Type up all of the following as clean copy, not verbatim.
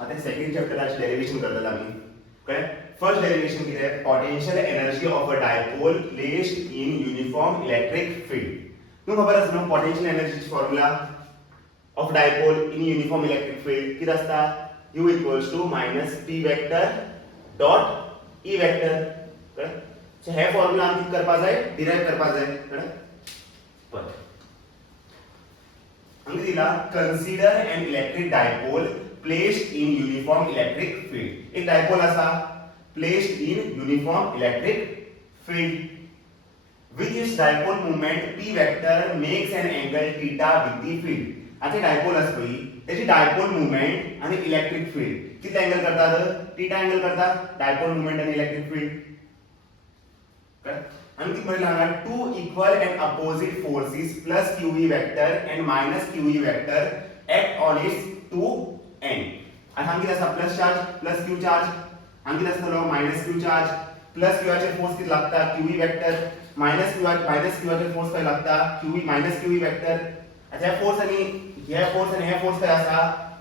आता second चॅप्टराचे derivation करतले आमी कळ्ळें. फर्स्ट डेरिवेशन कितें आहे, potential energy of a dipole placed in uniform electric field. तुमकां खबर आसा न्हू पोटेंशियल एनर्जीची formula of dipole in uniform electric field कितें आसता, U equals to minus P vector dot E vector. कळ्ळें. सो हे फॉर्म्युला आमी कितें करपा जाय, डिराइव करपा जाय. कळ्ळें. बरें, हांगा दिला consider an electric dipole placed in uniform electric field. एक डायपोल आसा placed in uniform electric field. With this dipole moment P vector makes an angle theta with the field. आता डायपोल आसा पळय त्याची डायपोल मुवमेंट आणि electric field कितले angle करतात, theta angle करतात डायपोल मुवमेंट आणि इलेक्ट्रिक फील्ड. आणि किती म्हणलं हांगा two equal and opposite forces plus QE vector and minus QE vector act on its two end. आणि हांगा किती आसा plus charge plus Q charge, हांगा किती आसतलो minus Q charge plus Q चे फोर्स किती लागता QE वेक्टर मायनस Q चे फोर्स काय लागता QE मायनस QE वेक्टर. आता हे फोर्स आणि हे फोर्स काय आसा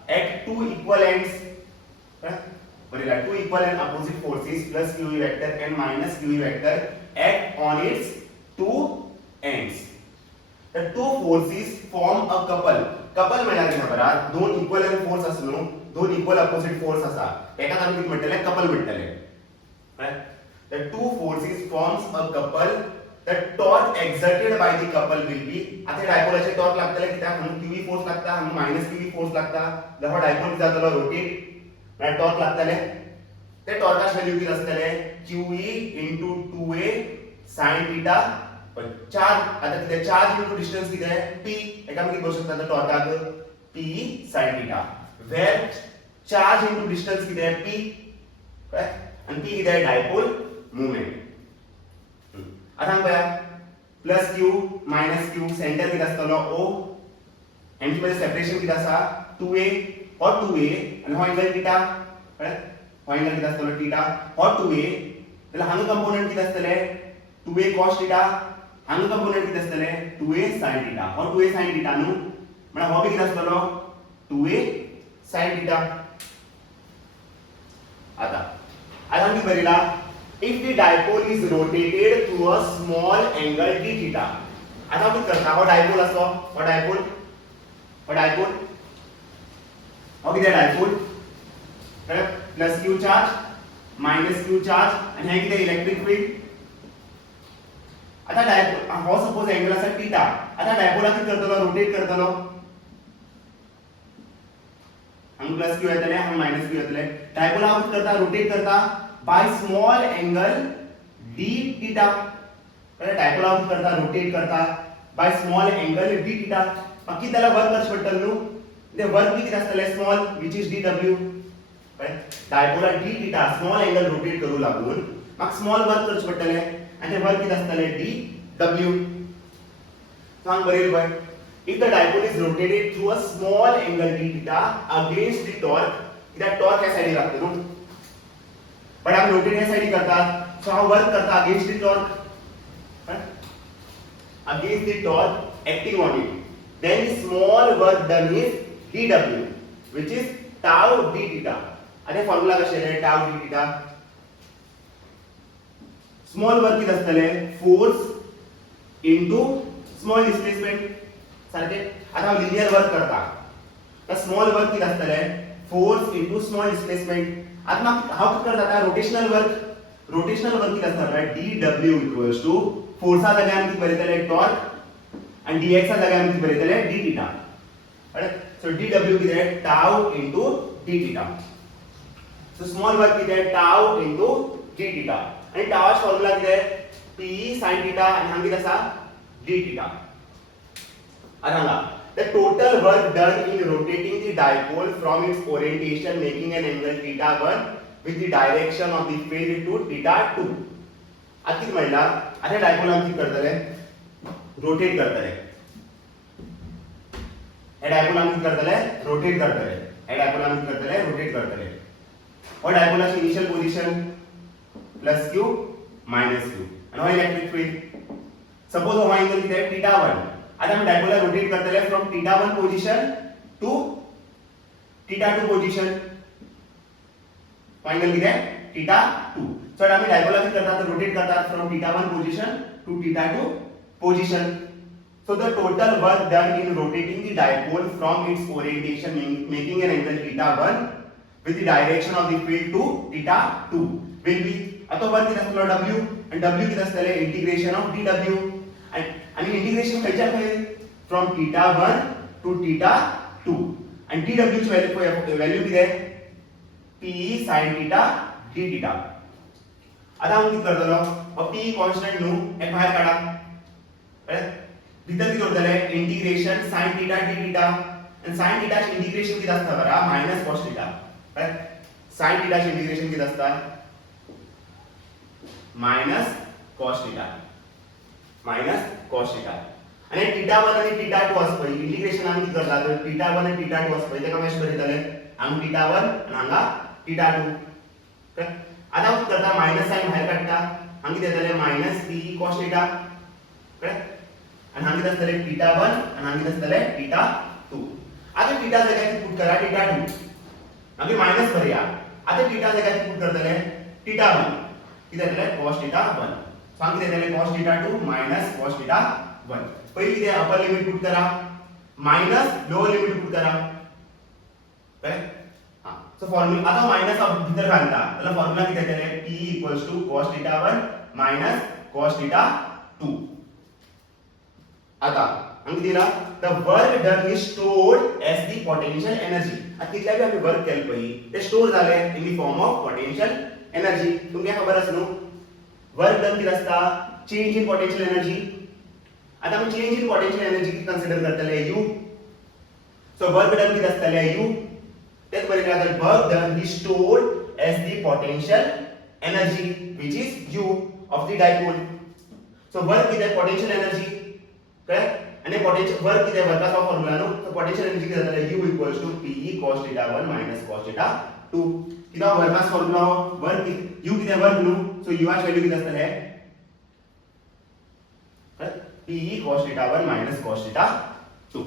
ऍट टू इक्वल एंड्स. बरेला two equal and opposite forces plus QE vector and minus QE vector act on its two ends. The two forces form a couple. Couple म्हळ्यार कितें खबर आहा, दोन इक्वल एंड फोर्स आसा न्हू, दोन equal opposite force आसा एका आमी कितें म्हणटले कपल म्हणटले. The two forces forms a couple. The torque exerted by the couple will be. आता डायपोलाचे टॉर्क लागतले कित्याक हांगा QE फोर्स लागता, हांगा मायनस QE फोर्स लागता, जाल्यार डायपोल जातलो रोटेट म्हळ्यार टॉर्क लागतले. ते टॉर्काचे व्हॅल्यू किती आसतले QE into 2a sin theta. Charge आता किती चार्ज इनटू डिस्टन्स किती आहे P. एका आमी किती करू शकता टॉर्काक P sin theta वेर चार्ज इनटू डिस्टन्स किती आहे P. आणि P किती आहे डायपोल मुवमेंट. आता हांगा पळया plus Q minus Q centre किती आसतलो O एंड मध्ये सेपरेशन किती आसा 2a और 2a आणि हो एंगल थीटा. कळ्ळें. हो एंगल किती आसतलो थीटा और 2a जाल्यार हांगा कंपोनंट किती आसतले 2a cos थीटा, हांगा कंपोनंट किती आसतले 2a sin थीटा और 2a sin थीटा न्हू म्हळ्यार हो बी किती आसतलो 2a sin थीटा. आता आमी बरयला if the dipole is rotated through a small angle d theta. आता आपण करता हो डायपोल असो, हो डायपोल हो किती dipole plus Q charge minus Q charge आणि हे किती इलेक्ट्रिक फील्ड. आता डायपोल हो सपोज एंगल असा थीटा. आता डायपोल किती करतलो रोटेट करतलो, हम प्लस Q येतले हम मायनस Q येतले. डायपोल हा करता रोटेट करता by small angle d theta. Dipole out करता रोटेट करता by small angle d theta. बाकी त्याला वर्क करच पडटल न्हू, ते वर्क बी किती आसतले small which is dw. डायपोला d theta small angle rotate करू लागून म्हाका स्मॉल वर्क करच पडटले आणि ते वर्क किती आसतले dw. सांग बरेल by if the dipole is rotated through a small angle d theta against the torque. कित्याक टॉर्क ह्या साइडीक लागता न्हू बट हम रोटेट ह्या साइड करतात सो हा वर्क करता against the torque, against the torque acting on it. Then small work done is dw which is tau d theta. आणि फॉर्म्युला कशे आहे tau d theta. Small work किती असतले फोर्स इनटू स्मॉल डिस्प्लेसमेंट सारखे. आता हम linear work करता तर small work किती असतले फोर्स इनटू स्मॉल डिस्प्लेसमेंट. आता हाउ करता आता रोटेशनल वर्क किती असणार dw इक्वल्स टू फोर्सा जाग्यार किती बरयतले टॉर्क आणि dx चा जाग्यार किती बरयतले d थीटा. सो dw किती आहे tau into d theta. So small work किती आहे tau इनटू d थीटा आणि tau चा फॉर्म्युला किती आहे p sin थीटा आणि हांगा किती असा d थीटा. आता हांगा the total work done in rotating the dipole from its orientation making an angle theta 1 with the direction of the field to theta 2. आता किती म्हणला आता डायपोल आम्ही किती करतले रोटेट करतले. हे डायपोल आम्ही किती करतले रोटेट करतले. हे डायपोल आम्ही किती करतले रोटेट करतले. और डायपोलाची initial position plus Q minus Q आणि हो इलेक्ट्रिक फील्ड. सपोज हो एंगल किती आहे थीटा 1. आता हम डायपोला रोटेट करतले from theta 1 position to theta 2 position final किती आहे थीटा 2 चल आम्ही डायपोलला किती करतात रोटेट करतात from theta 1 position to theta 2 position so the total work done in rotating the dipole from its orientation making an angle theta 1 with the direction of the field to theta 2 will be आता work किती असतो w आणि w किती असतो integration of dw आणि integration खयच्या खय from theta 1 to theta 2 आणि dw ची व्हॅल्यू किती आहे p sin theta d theta आता आपण किती करतलो p कॉन्स्टंट न्हू एक बाहेर काढा कळलं भीतर किती उरतले integration sin theta d theta आणि sin theta चे इंटिग्रेशन किती असता बरा minus cos theta right sin theta चे इंटिग्रेशन किती असता मायनस cos theta आणि theta 1 आणि theta 2 असतो इंटिग्रेशन आम्ही किती करतात theta 1 आणि theta 2 असतो तेका मॅच करीतले आम्ही theta 1 आणि हांगा theta 2 आता आपण करता मायनस साइन बाहेर काढता आम्ही देतले मायनस p cos theta कळलं आणि हांगा असतले थीटा 1 आणि हांगा असतले थीटा 2 आता थीटा जाग्यार पुट करा थीटा 2 आम्ही मायनस भरूया आता थीटा जाग्यार पुट करतले थीटा 1 किती येतले cos theta 1 सांग किती येतले cos theta 2 minus cos theta 1 पहिली किती अपर लिमिट पुट करा मायनस लोअर लिमिट पुट करा कळलं हां सो फॉर्म्युला आता मायनस भीतर घालता त्याला फॉर्म्युला किती येतले p cos theta 1 मायनस cos theta 2 आता आम्ही दिला the work done is stored as the potential energy आता कितल्या बी आम्ही वर्क केलं पई ते स्टोर झाले in the form of potential energy तुमका खबर आस न्हू वर्क डन किती असता चेंज इन पोटेंशियल एनर्जी आता आम्ही चेंज इन पोटेंशियल एनर्जी किती कन्सिडर करतले u सो वर्क डन किती असतले u तेच बरे का the work done is stored as the potential energy which is u of the dipole so work किती पोटेंशियल एनर्जी कळलं आणि पोटेंशियल वर्क किती वर्काचा फॉर्म्युला नो तर पोटेंशियल एनर्जी किती जातले u pe cos theta 1 cos theta 2 किती वर्काचा फॉर्म्युला वर्क u किती वर्क नो सो u ची व्हॅल्यू किती असतले pe cos theta 1 cos theta 2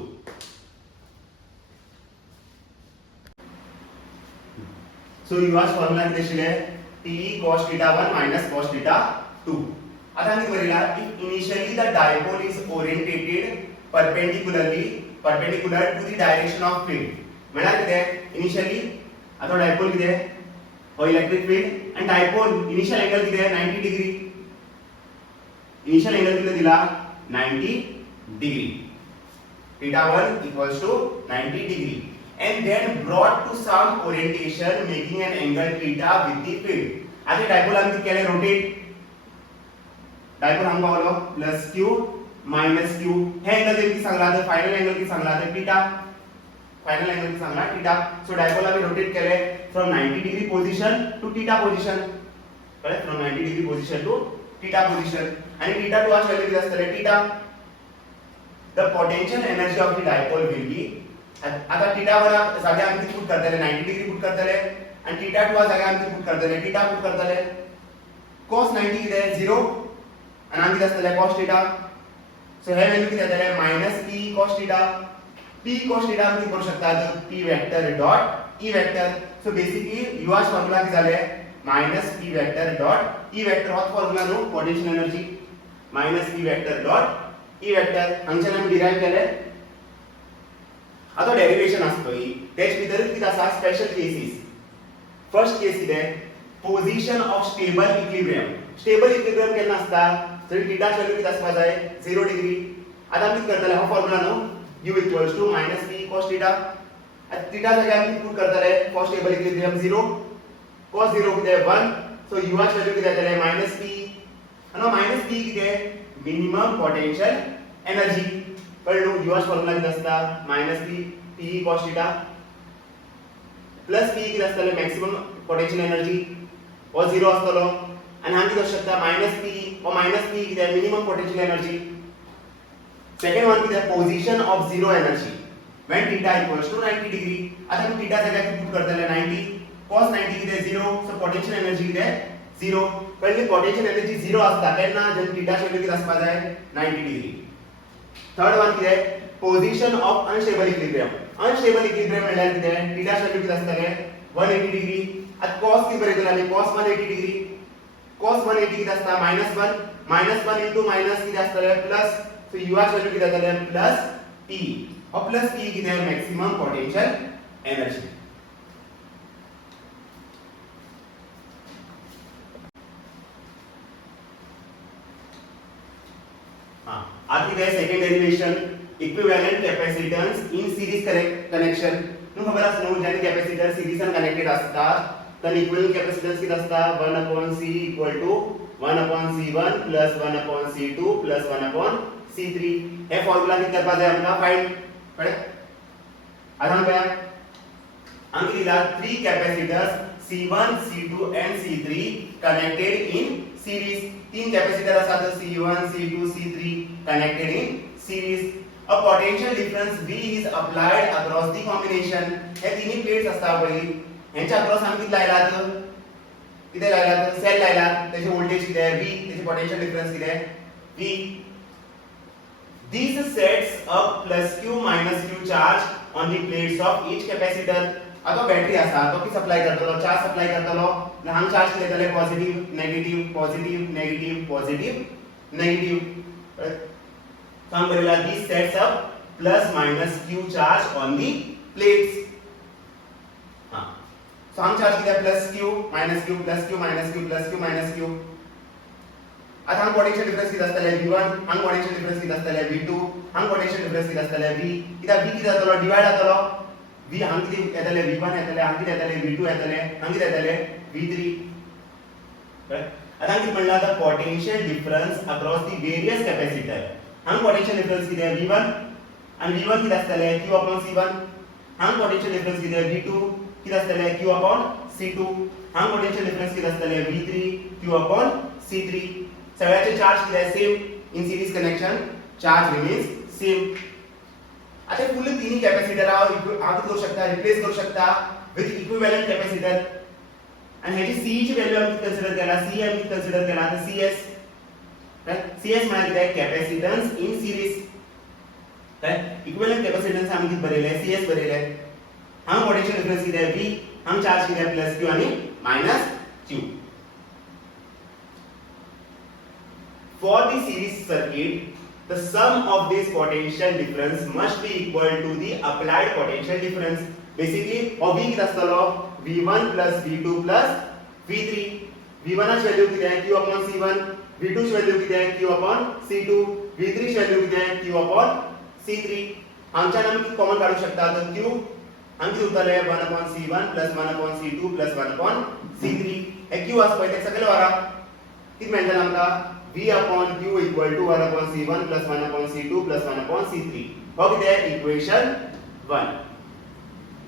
so u ची फॉर्म्युला किती आशिले pe cos theta 1 cos theta 2 आता आम्ही बघितला if initially the dipole is oriented perpendicular to the direction of field म्हणजे किती इनिशियली आता डायपोल किती हो इलेक्ट्रिक फील्ड आणि डायपोल इनिशियल एंगल किती 90 डिग्री इनिशियल एंगल किती दिला 90 degree theta 1 equals to 90 degree and then brought to some orientation making an angle theta with the field आता डायपोल आम्ही केले रोटेट डायपोल हम पावलो प्लस q माइनस q हे angle किती सांगला तर फायनल एंगल किती सांगला तर थीटा फायनल एंगल किती सांगला थीटा सो डायपोल आम्ही रोटेट केले from 90 degree position to theta position correct from 90 degree position to theta position आणि थीटा 2 ची व्हॅल्यू किती असते theta the potential energy of the dipole will be आता theta वर जागे आम्ही किती पुट करतले 90 डिग्री पुट करतले आणि थीटा 2 जागे आम्ही किती पुट करतले थीटा पुट करतले cos 90 किती आहे 0 आणि आम्ही किती असतले cos थीटा सो हे व्हॅल्यू किती येतले -p cos theta p cos theta आम्ही करू शकता p vector dot e vector so basically u चा फॉर्म्युला किती झाले -p vector dot e vector हा फॉर्म्युला नो potential energy -p vector dot e vector function आम्ही डिराइव केले आता डेरिवेशन असतोय त्याच भितर किती असा स्पेशल केसेस फर्स्ट केस किती पोझिशन ऑफ स्टेबल इक्विलिब्रियम केन्ना असता तर थीटा व्हॅल्यू किती असता जाय 0 डिग्री आता आम्ही करतले हा फॉर्म्युला नो u -p cos theta theta जागे आम्ही पुट करतले फॉर स्टेबल इक्विलिब्रियम 0 cos 0 किती 1 सो u ची व्हॅल्यू किती येतले -p आणि -p किती मिनिमम पोटेंशियल एनर्जी कळलो u चा फॉर्म्युला किती असता -p cos theta plus p किती असतले मॅक्सिमम पोटेंशियल एनर्जी व 0 असतलो आणि हांगा किती शकता -p व -p किती minimum potential energy second one किती position of zero energy when theta equals to 90 degree आता मी थीटा जाग्यार पुट करतले 90 cos 90 किती 0 सो पोटेंशियल एनर्जी किती 0 कळली पोटेंशियल एनर्जी 0 असता तेन्ना जर थीटा ची व्हॅल्यू किती असता जाय 90 डिग्री थर्ड वन किती position of unstable equilibrium unstable equilibrium म्हणल्यार कितें थीटा व्हॅल्यू किती आसतले 180 डिग्री आता cos किती बरयतले आमी cos 180 डिग्री cos 180 किती आसता -1 into मायनस किती आसतले प्लस सो u आर व्हॅल्यू किती जातले प्लस p और प्लस p किती मॅक्सिमम पोटेंशियल एनर्जी हां आती है second derivation equivalent capacitance in series connection नु खबर आस न्हू जेन्ना कॅपॅसिटर सिरीजन कनेक्टेड आसता तर इक्विवेलेंट कॅपॅसिटन्स किती आसता 1/c = 1/c1 + 1/c2 + 1/c3 हे फॉर्म्युला किती करपा जाय आमका फाइंड कळ्ळे आतां पळया आमका दिला 3 capacitors C1 C2 and C3 connected in series तीन कॅपॅसिटर आसात C1 C2 C3 connected in series a potential difference V is applied across the combination हे तिन्ही प्लेट्स असता पळय ह्यांच्या अक्रॉस आम्ही किती लायलात सेल लायलात त्याचे व्होल्टेज किती आहे V त्याचे पोटेंशियल डिफरन्स किती आहे V these sets up plus q minus q charge on the plates of each capacitor आता बॅटरी असा तो की सप्लाय करतलो चार्ज सप्लाय करतलो हांग चार्ज किती येतले positive negative positive negative positive negative काम करेला these sets up plus minus q charge on the plates हां सो हम चार्ज किती plus q minus q plus q minus q plus q minus q आता हम potential difference किती असतले v1 हम potential difference किती असतले v2 हम potential difference किती असतले v किती v किती जातलो divide जातलो v हम किती येतले v1 येतले हम किती येतले v2 येतले हम किती येतले v3 आता किती म्हणला the potential difference across the various capacitor हम पोटेंशियल डिफरन्स किती v1 आणि v1 किती असतले q/c1 हम पोटेंशियल डिफरन्स किती v2 किती असतले q/c2 हम पोटेंशियल डिफरन्स किती असतले v3 q/c3 सगळ्याचे चार्ज किती आहे same in series connection charge remains same आता फुल तिन्ही कॅपॅसिटर आग करू शकता रिप्लेस करू शकता विथ इक्विवेलेंट कॅपॅसिटर आणि ह्याची C ची व्हॅल्यू आम्ही कन्सिडर केला C आम्ही कन्सिडर केला तर CS राइट CS म्हणजे काय capacitance in series right equivalent capacitance आम्ही किती भरले CS भरले हम पोटेंशियल डिफरन्स किती आहे V हम चार्ज किती आहे प्लस Q आणि minus Q For the series circuit, the sum of this potential difference must be equal to the applied potential difference. Basically, V किती असतलो V1 plus V2 plus V3. V1 ची value किती आहे Q/C1, V2 ची value किती आहे Q/C2, V3 ची value किती आहे Q/C3. आमच्या नाम किती कॉमन काढू शकता तर Q हम किती उरतले 1/C1 plus 1/C2 plus 1/C3. हे Q असं पहिले सगळे वारा किती मेळटले आमका V/Q equal to 1/C1 plus 1/C2 plus 1/C3. हो किती आहे इक्वेशन 1.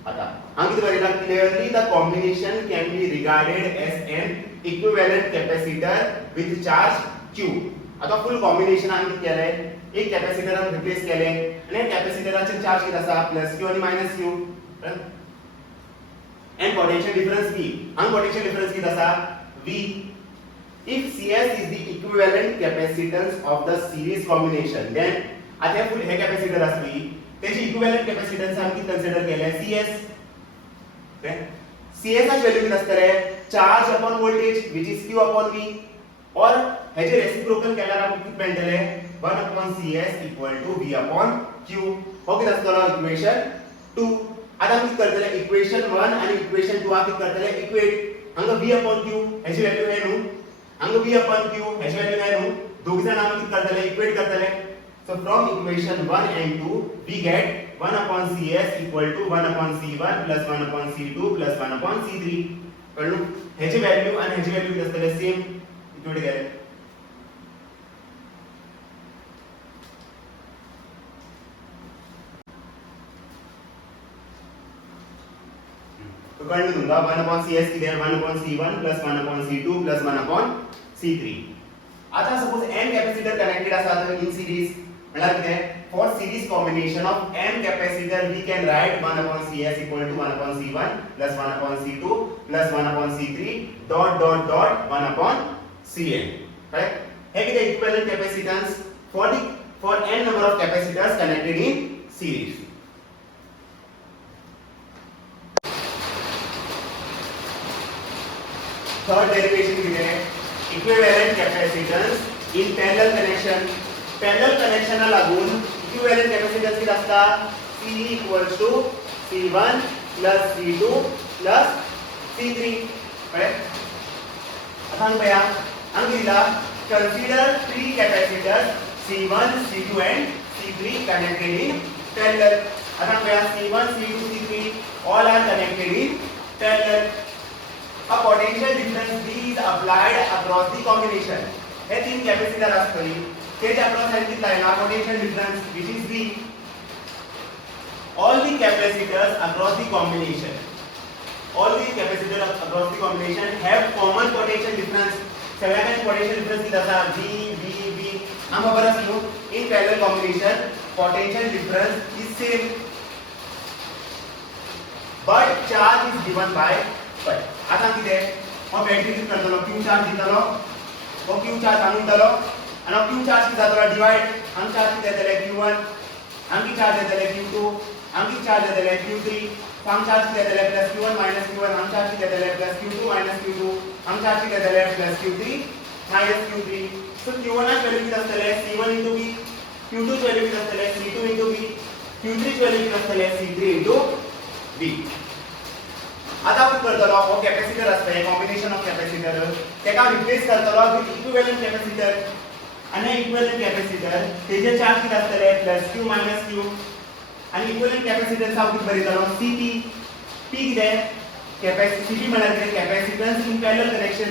आता हम किती बरेला clearly the combination can be regarded as an equivalent capacitor with charge Q. आता फुल कॉम्बिनेशन आम्ही किती केले एक कॅपॅसिटर हम रिप्लेस केले आणि कॅपॅसिटराचे चार्ज किती असा प्लस Q आणि minus Q. End potential difference V. हम पोटेंशियल डिफरन्स किती असा V. If CS is the equivalent capacitance of the series combination, then आता फुल हे कॅपॅसिटर असली त्याची इक्विवेलेंट कॅपॅसिटन्स आम्ही कन्सिडर केले CS. ओके CS ची व्हॅल्यू किती असतले charge upon voltage which is Q/V और ह्याचे रेसिप्रोकल केल्यार आम्ही किती मेळटले 1/CS = V/Q. हो किती असतलो इक्वेशन 2. आता आम्ही किती करतले इक्वेशन 1 आणि इक्वेशन 2 किती करतले इक्वेट हांगा V/Q ह्याची व्हॅल्यू आहे नु अंग V/Q ह्याची व्हॅल्यू काय नु दोघ जण आम्ही किती करतले इक्वेट करतले so from equation 1 and 2 we get 1/CS = 1/C1 plus 1/C2 plus 1/C3 कळलो ह्याची व्हॅल्यू आणि ह्याची व्हॅल्यू किती असतले सेम इक्वेट केले तो कळलं तुमका 1/CS किती आहे 1/C1 plus 1/C2 plus 1/C3. आता सपोज n कॅपॅसिटर कनेक्टेड असतात इन सीरीज म्हळ्यार किती for series combination of n capacitor we can write 1/CS = 1/C1 plus 1/C2 plus 1/C3 dot dot dot 1/Cn. Correct हे किती equivalent capacitance for n number of capacitors connected in series. Third derivation कितें equivalent capacitance in parallel connection. Parallel कनेक्शना लागून equivalent capacitance कितें आसता C equals to C1 plus C2 plus C3 कळ्ळें. आता हांगा पळया हांगा दिला consider three capacitors C1 C2 and C3 connected in parallel. आता पळया C1 C2 C3 all are connected in parallel. A potential difference V is applied across the combination. हे तीन कॅपॅसिटर असतली तेच्या अक्रॉस आहे कितला आहे ना potential difference which is V. All the capacitors across the combination have common potential difference. सगळ्यांचे potential difference किती असा V. आम्हा बरं असलो in parallel combination potential difference is same but charge is given by pi. आता किती आहे मग बॅटरी किती करतलो Q चार्ज दितलो वो Q चार्ज आणून दितलो आणि Q चार्ज किती जातलो डिवाइड हम चार्ज किती देतले Q1 आमकी चार्ज देतले Q2 आमकी चार्ज देतले Q3 हम चार्ज किती देतले प्लस Q1 माइनस Q1 हम चार्ज किती देतले प्लस Q2 माइनस Q2 हम चार्ज किती देतले plus Q3 minus Q3. So Q1 ची व्हॅल्यू किती असतले C1 * B, Q2 ची व्हॅल्यू किती असतले C2 * B, Q3 ची व्हॅल्यू किती असतले C3 * B. आता आपण करतलो हो कॅपॅसिटर असते कॉम्बिनेशन ऑफ कॅपॅसिटर तेका रिप्लेस करतलो विथ इक्विवेलेंट कॅपॅसिटर आणि इक्विवेलेंट कॅपॅसिटर तेजे चार्ज किती असतले प्लस Q माइनस Q आणि इक्विवेलेंट कॅपॅसिटर चा किती बरेतलो CP. P किती कॅपॅसिटी CP म्हणजे किती capacitance in parallel connection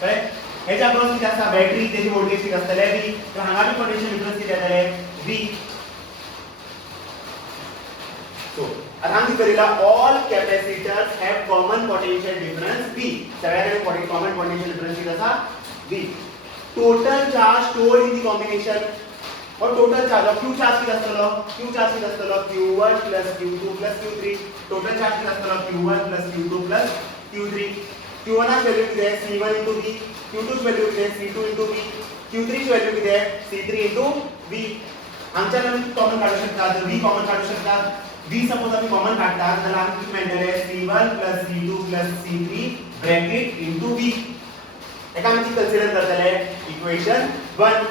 correct. ह्याच्या अक्रॉस किती असता बॅटरी त्याची व्होल्टेज किती असतले V. तर हांगा बी पोटेंशियल डिफरन्स किती येतले V. So आता आम्ही करिला all capacitors have common potential difference V. सगळ्यांचे common potential difference किती असा V. Total charge stored in the combination और total charge of Q charge किती असतलो Q1 plus Q2 plus Q3. total charge किती असतलो Q1 plus Q2 plus Q3. Q1 ची value किती आहे C1 * B, Q2 ची व्हॅल्यू किती आहे C2 * B, Q3 ची व्हॅल्यू किती आहे C3 * B. आमच्या नंतर कॉमन काढू शकतात V कॉमन काढू शकतात. V सपोज आम्ही कॉमन काढतात तर आम्ही किती मेंटल आहे C1 + C2 + C3 bracket * V. एका आम्ही कन्सिडर करतले equation 1.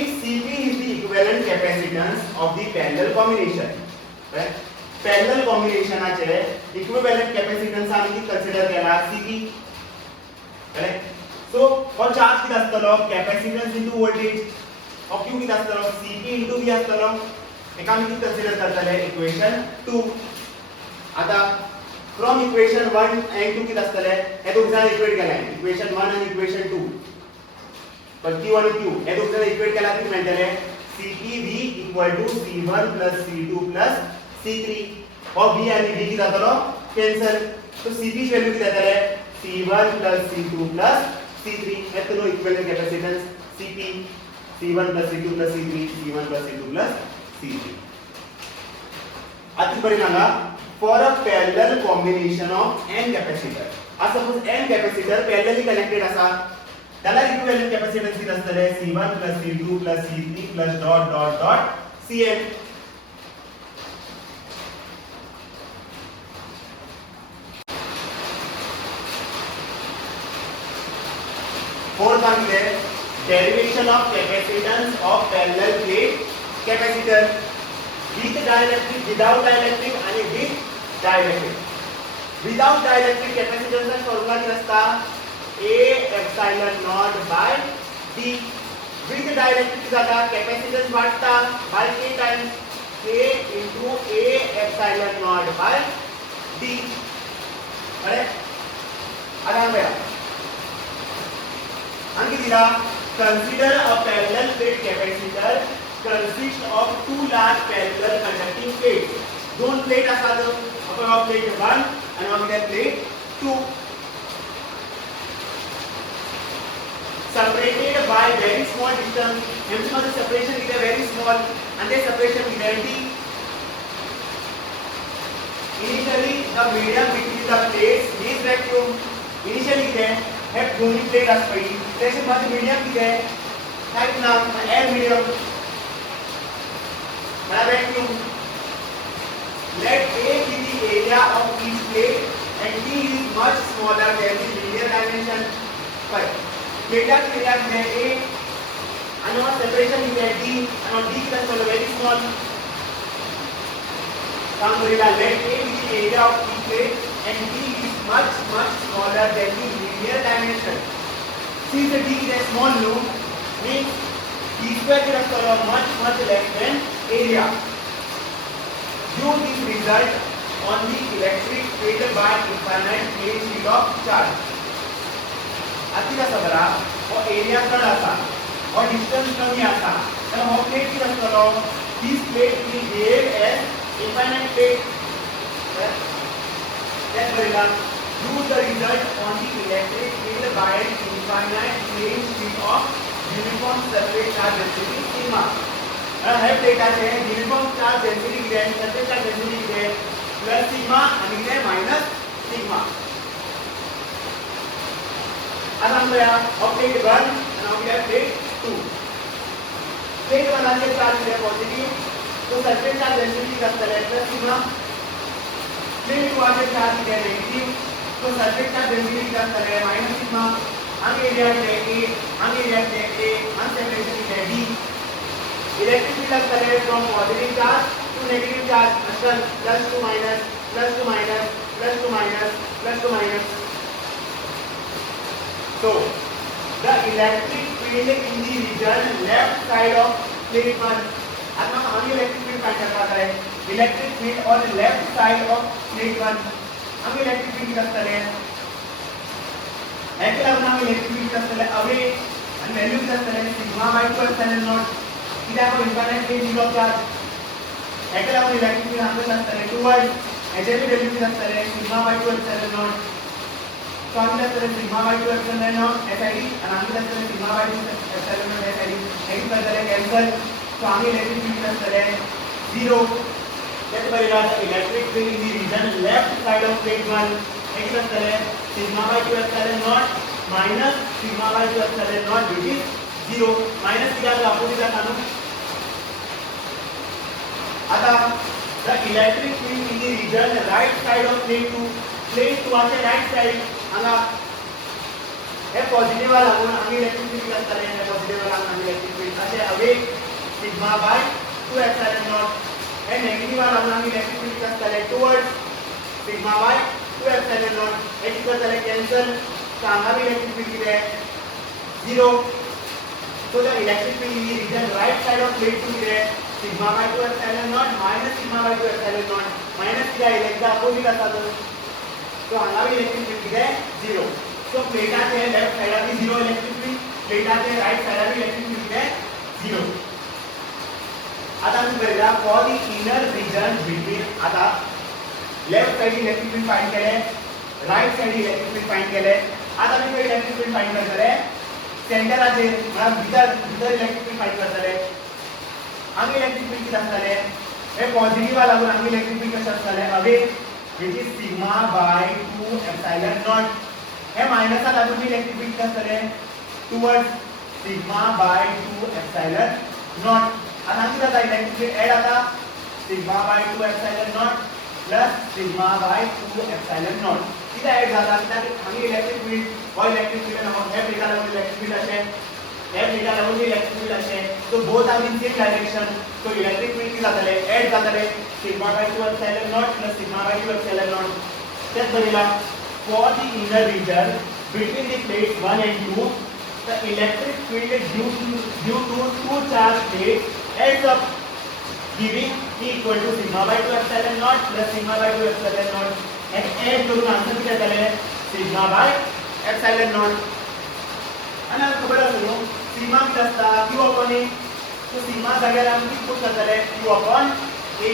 If Cp is the equivalent capacitance of the parallel combination, right? Parallel combination चे equivalent capacitance आम्ही कन्सिडर केला Cp, correct? So for charge किती असतलो capacitance into voltage of Q किती असतलो Cp into V असतलो. एका आम्ही कन्सिडर करतले इक्वेशन 2. आता फ्रॉम इक्वेशन 1 and 2 किती असतले हे दोघांना इक्वेट केलाय इक्वेशन 1 आणि इक्वेशन 2. पण Q आणि Q हे दोघांना इक्वेट केला की मेंटल आहे CPV = C1 + C2 + C3 और V आणि V किती जातलो कॅन्सल. तो CP ची व्हॅल्यू किती जातले C1 + C2 + C3. हे तो equivalent capacitance CP C1 + C2 + C3 C1 + C2 + C3. आता परिणामा for a parallel combination of n capacitor. as suppose n capacitor parallelly connected असा त्याला इक्विवेलेंट कॅपॅसिटन्स किती असतले C1 + C2 + C3 + dot dot dot Cn. Fourth one है derivation of capacitance of parallel plate capacitor with dielectric, without dielectric आणि with dielectric. without dielectric capacitance चा formula किती असता A epsilon naught by D. with dielectric जाता capacitance वाढता by K times K into A epsilon naught by D. Correct. आता बघा आणखी दिला consider a parallel plate capacitor consists of two large parallel conducting plates. दोन plate असतात आपण plate 1 आणि आपण plate 2 separated by very small distance. मध्ये separation is very small and the separation is D. Initially the medium between the plates is vacuum. Initially हे दोन्ही plate असते त्याच्यामध्ये मीडियम किती आहे टाइप नाम एअर मीडियम मला vacuum. Let A be the area of each plate and D is much smaller than the linear dimension पर प्लेटाची एरिया कितें A and our separation is at D and on D is also very small. Come let A is the area of each plate and D is much smaller than the linear dimension. Since the D is a small loop, means D square is also much less than area. Use this result on the electric field by infinite plane sheet of charge. आती का सबरा और area चड आसा और distance कमी आसा तर हो प्लेट कितें आसतलो this plate is behave as infinite plate that bariga use the result on the electric field by an infinite plane sheet of uniform surface charge density sigma है प्लेटाचे uniform charge density कितें surface charge density कितें plus sigma आणि कितें minus sigma आता हम गया plate 1 and now we have plate 2 plate 1 के चार्ज है पॉजिटिव तो सरफेस चार्ज डेंसिटी का स्तर है प्लस सिग्मा प्लेट 2 के चार्ज है नेगेटिव तो सरफेस चार्ज डेंसिटी का स्तर है माइनस सिग्मा हम एरिया है A हम एरिया है A हम सेपरेशन है D इलेक्ट्रिक फील्ड का स्तर है from positive charge to negative charge असल plus to minus plus to minus plus to minus plus to minus So, the electric field in the region left side of plate 1. अब हम आगे electric field find करना है electric field on the left side of plate 1 हम electric field का स्तर है ऐसे हम इलेक्ट्रिक फील्ड का स्तर है अवे and वैल्यू का स्तर है सिग्मा by 2 epsilon naught इधर को infinite plane sheet of charge ऐसे हम इलेक्ट्रिक फील्ड हम का स्तर है 2 ऐसे भी वैल्यू का स्तर है सिग्मा by 2 epsilon naught तो हम लेते हैं sigma by 2 epsilon naught SID और हम लेते हैं sigma by 2 epsilon naught SID एक कर देंगे कैंसिल तो हम इलेक्ट्रिक फील्ड का स्तर है 0 that बनेगा electric field in the region left side of plate 1 एक का स्तर है sigma by 2 epsilon naught minus sigma by 2 epsilon naught which is 0 minus किया तो अपोजिट का कानून आता the electric field in the region right side of plate 2 plate 2 आचे राइट साइड आला हे पॉजिटिव वाला आपण आम्ही इलेक्ट्रिक फील्ड का स्तर है पॉजिटिव वाला आम्ही इलेक्ट्रिक फील्ड असे away sigma bye 2 epsilon naught हे नेगेटिव वाला आम्ही इलेक्ट्रिक फील्ड का स्तर है towards sigma bye 2 epsilon naught एक का स्तर कैंसिल तो आम्ही इलेक्ट्रिक फील्ड किती आहे 0 so the electric field in the region right side of plate 2 किती आहे sigma bye 2 epsilon naught minus sigma by 2 epsilon naught minus किती आहे इलेक्ट्रिक अपोजिट असतात तो हमारी इलेक्ट्रिक फील्ड किती आहे 0 तो प्लेटाचे लेफ्ट साइड आधी 0 इलेक्ट्रिक फील्ड प्लेटाचे राइट साइड आधी इलेक्ट्रिक फील्ड किती आहे 0 आता आपण करूया for the inner region between आता left side electric field find केले right side electric field find केले आता मी इलेक्ट्रिक फील्ड फाइंड करणार आहे सेंटर आजे मला भीतर इलेक्ट्रिक फील्ड फाइंड करणार आहे आम्ही इलेक्ट्रिक फील्ड किती असणार आहे हे पॉझिटिव्ह वाला लागून आम्ही इलेक्ट्रिक फील्ड कसं असणार आहे away which is sigma by 2 epsilon naught है माइनस आला तो इलेक्ट्रिक फील्ड का स्तर है towards sigma by 2 epsilon naught आता किती आता इलेक्ट्रिक फील्ड ऐड आता sigma by 2 epsilon naught plus sigma by 2 epsilon naught किती ऐड झाला तर आम्ही इलेक्ट्रिक फील्ड और इलेक्ट्रिक फील्ड नाम है प्लेटा लेवल इलेक्ट्रिक फील्ड असे है प्लेटा लेवल इलेक्ट्रिक फील्ड असे तो both are in same direction तो इलेक्ट्रिक फील्ड किती जातले ऐड जातले sigma by 2 epsilon naught plus sigma by 2 epsilon naught that बनेगा for the inner region between the plates 1 and 2 the electric field due to two charge plates ends up giving E equal to sigma by 2 epsilon naught plus sigma by 2 epsilon naught and add करून answer किती आले sigma by epsilon naught आणि खबर असेल sigma किती असता q upon a तो sigma जाग्यार आम्ही किती पुट करतले q upon a